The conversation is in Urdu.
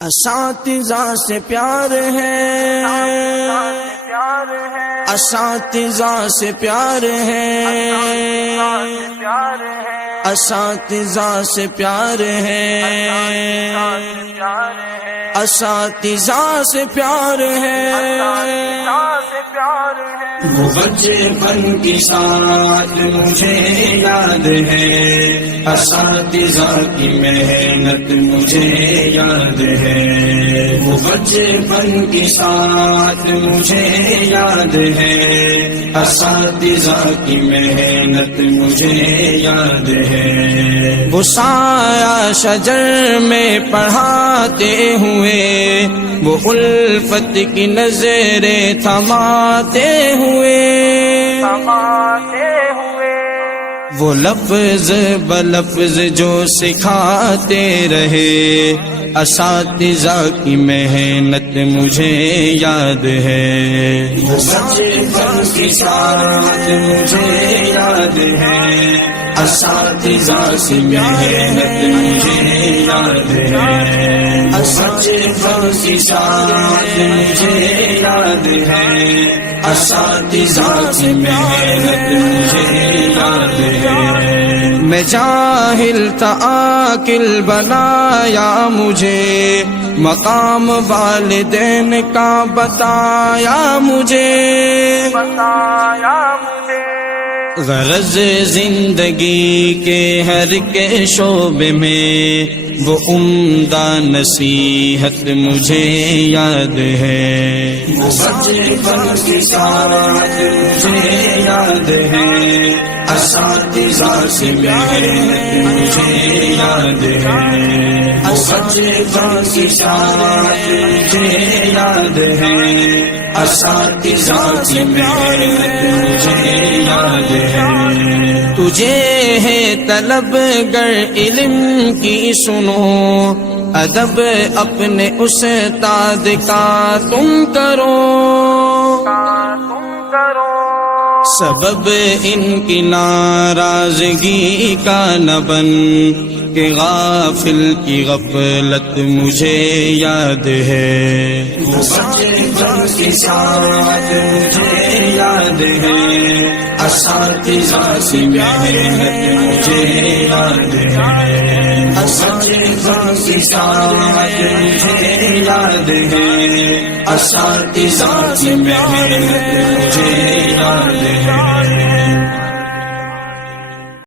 اساتذہ سے پیار ہے، اساتذہ سے پیار ہے، اساتذہ سے پیار ہے، اساتذہ سے پیار ہے۔ وہ بچپن کی ساتھ مجھے یاد ہے، اساتذہ کی محنت مجھے یاد ہے۔ وہ بچپن کی ساتھ مجھے یاد ہے، اساتذہ کی محنت مجھے یاد ہے۔ وہ سایہ شجر میں پڑھاتے ہوئے، وہ الفت کی نظریں تھماتے ہوئے، وہ لفظ بلفظ جو سکھاتے رہے، اساتذہ کی محنت مجھے یاد ہے۔ وہ بچپن کی ساتھ مجھے یاد ہے، اساتذہ کی محنت مجھے یاد ہے۔ بچپن کی ساتھ مجھے یاد ہے، اساتذہ کی محنت مجھے یاد ہے۔ میں جاہل تھا عاقل بنایا مجھے، مقام والدین کا بتایا مجھے، غرض زندگی کے ہر کے شعبے میں وہ عمدہ نصیحت مجھے یاد ہے۔ وہ بچپن کی ساتھ مجھے یاد ہے، اساتذہ سے محنت مجھے یاد ہے۔ وہ بچپن کی ساتھ مجھے یاد ہے، اساتذہ کی محنت مجھے یاد ہے۔ تجھے ہے طلب گر علم کی سنو، ادب اپنے استاد کا تم کرو، سبب ان کی ناراضگی کا نہ بن، کہ غافل کی غفلت مجھے یاد ہے۔ وہ بچپن کی ساتھ مجھے یاد ہے، اساتذہ کی محنت مجھے یاد ہے۔ بچپن کی ساتھ مجھے یاد ہے، اساتذہ کی محنت مجھے یاد ہے۔